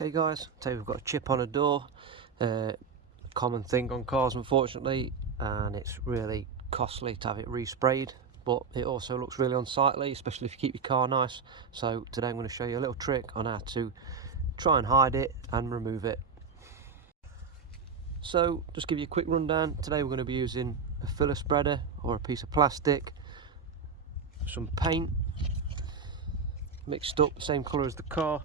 Okay guys, today we've got a chip on a door, common thing on cars unfortunately, and it's really costly to have it resprayed, but it also looks really unsightly, especially if you keep your car nice. So today I'm going to show you a little trick on how to try and hide it and remove it. So just give you a quick rundown. Today we're going to be using a filler spreader or a piece of plastic, some paint mixed up the same colour as the car,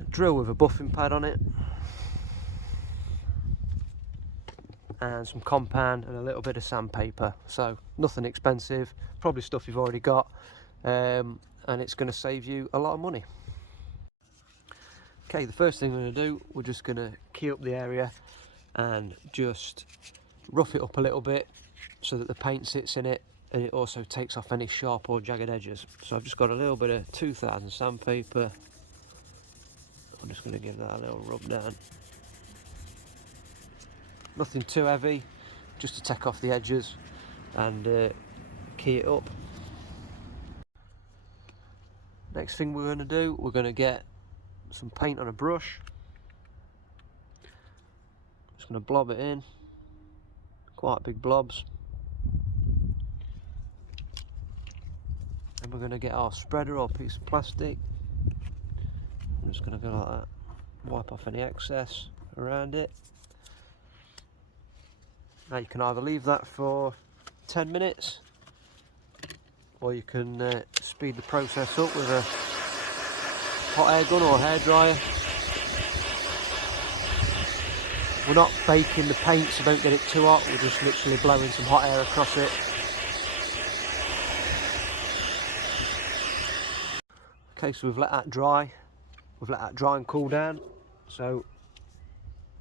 a drill with a buffing pad on it, and some compound and a little bit of sandpaper. So nothing expensive, probably stuff you've already got, and it's going to save you a lot of money. Okay, the first thing we're going to do, we're just going to key up the area and just rough it up a little bit so that the paint sits in it and it also takes off any sharp or jagged edges. So I've just got a little bit of 2000 sandpaper. I'm just going to give that a little rub down. Nothing too heavy, just to take off the edges and key it up. Next thing we're going to do, we're going to get some paint on a brush. Just going to blob it in, quite big blobs. And we're going to get our spreader or piece of plastic. I'm just going to go like that, wipe off any excess around it. Now you can either leave that for 10 minutes or you can speed the process up with a hot air gun or hair dryer. We're not baking the paint, so don't get it too hot, we're just literally blowing some hot air across it. Okay, so we've let that dry. We've let that dry and cool down. So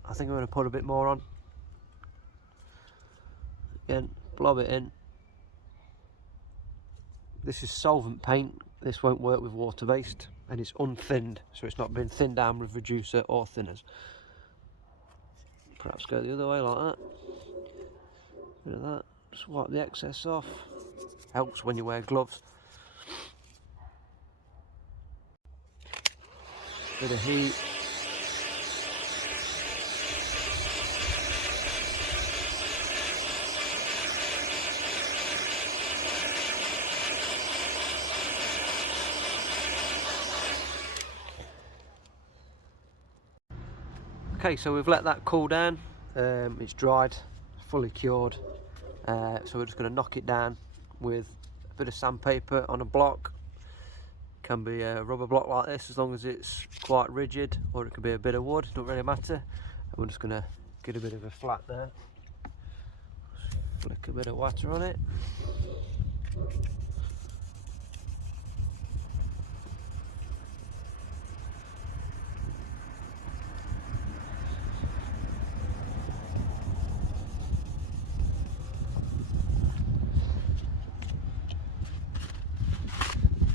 I think I'm going to put a bit more on. Again, blob it in. This is solvent paint. This won't work with water based, and it's unthinned, so it's not been thinned down with reducer or thinners. Perhaps go the other way like that. Bit of that. Just wipe the excess off. Helps when you wear gloves. Bit of heat. Okay, so we've let that cool down. It's dried, fully cured. So we're just going to knock it down with a bit of sandpaper on a block. Can be a rubber block like this as long as it's quite rigid, or it could be a bit of wood, don't really matter. And we're just going to get a bit of a flat there. Flick a bit of water on it.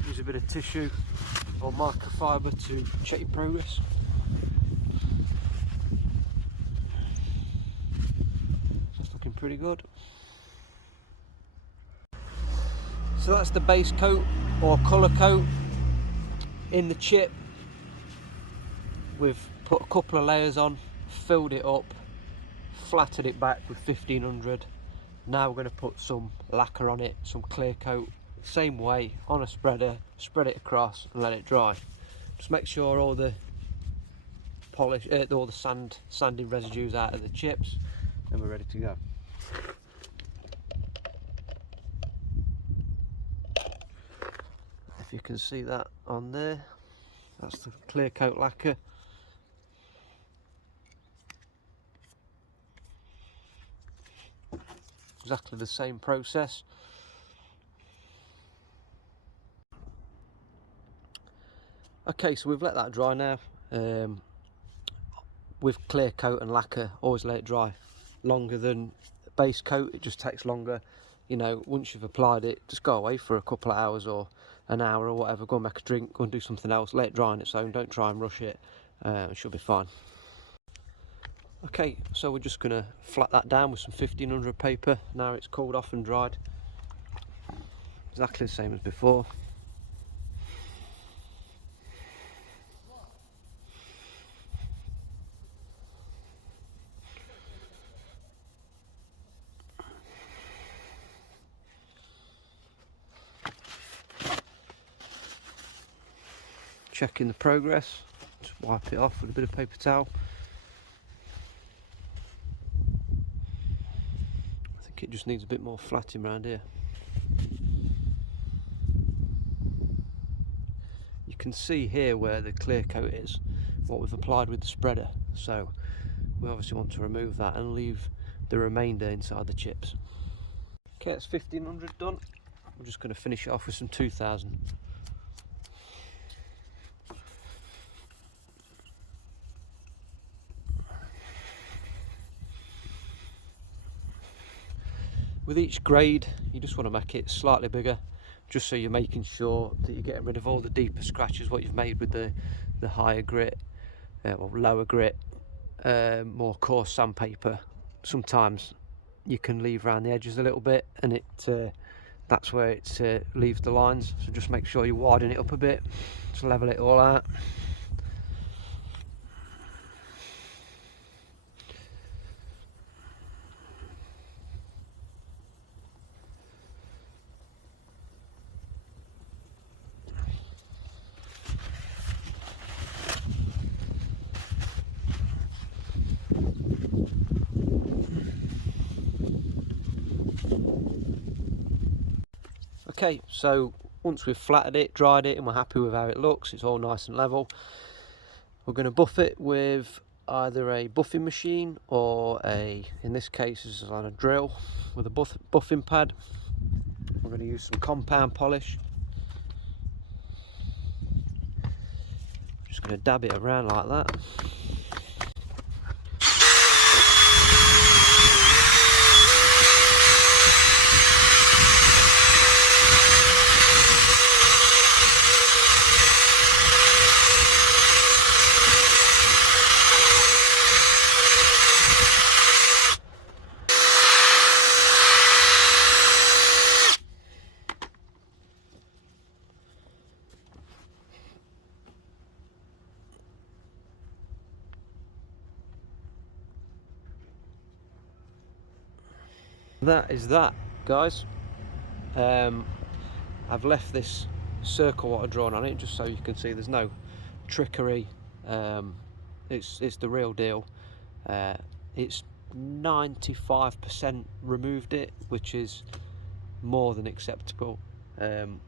Use a bit of tissue or microfiber to check your progress. That's looking pretty good. So that's the base coat or colour coat. In the chip we've put a couple of layers on, filled it up, flattened it back with 1500. Now we're going to put some lacquer on it, some clear coat, same way on a spreader, spread it across and let it dry. Just make sure all the polish, all the sanding residues out of the chips, and we're ready to go. If you can see that on there, that's the clear coat lacquer. Exactly the same process. Okay, so we've let that dry now. With clear coat and lacquer, always let it dry longer than base coat. It just takes longer. You know, once you've applied it, just go away for a couple of hours or an hour or whatever, go and make a drink, go and do something else, let it dry on its own, don't try and rush it, it should be fine. Okay, so we're just going to flat that down with some 1500 paper. Now it's cooled off and dried, exactly the same as before. checking the progress. Just wipe it off with a bit of paper towel. I think it just needs a bit more flatting around here. You can see here where the clear coat is, what we've applied with the spreader, so we obviously want to remove that and leave the remainder inside the chips. Okay, that's 1500 done. I'm just going to finish it off with some 2000. With each grade, you just want to make it slightly bigger, just so you're making sure that you're getting rid of all the deeper scratches what you've made with the higher grit, or lower grit, more coarse sandpaper. Sometimes you can leave around the edges a little bit, and that's where it leaves the lines. So just make sure you widen it up a bit to level it all out. Okay, so once we've flattened it, dried it, and we're happy with how it looks, it's all nice and level, we're going to buff it with either a buffing machine or in this case this is on a drill with a buffing pad. We're going to use some compound polish. Just going to dab it around like that. That is that, guys. I've left this circle what I've drawn on it just so you can see there's no trickery. It's the real deal. It's 95% removed it, which is more than acceptable. I'm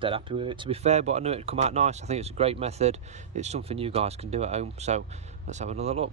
dead happy with it, to be fair, but I knew it'd come out nice. I think it's a great method. It's something you guys can do at home, so let's have another look.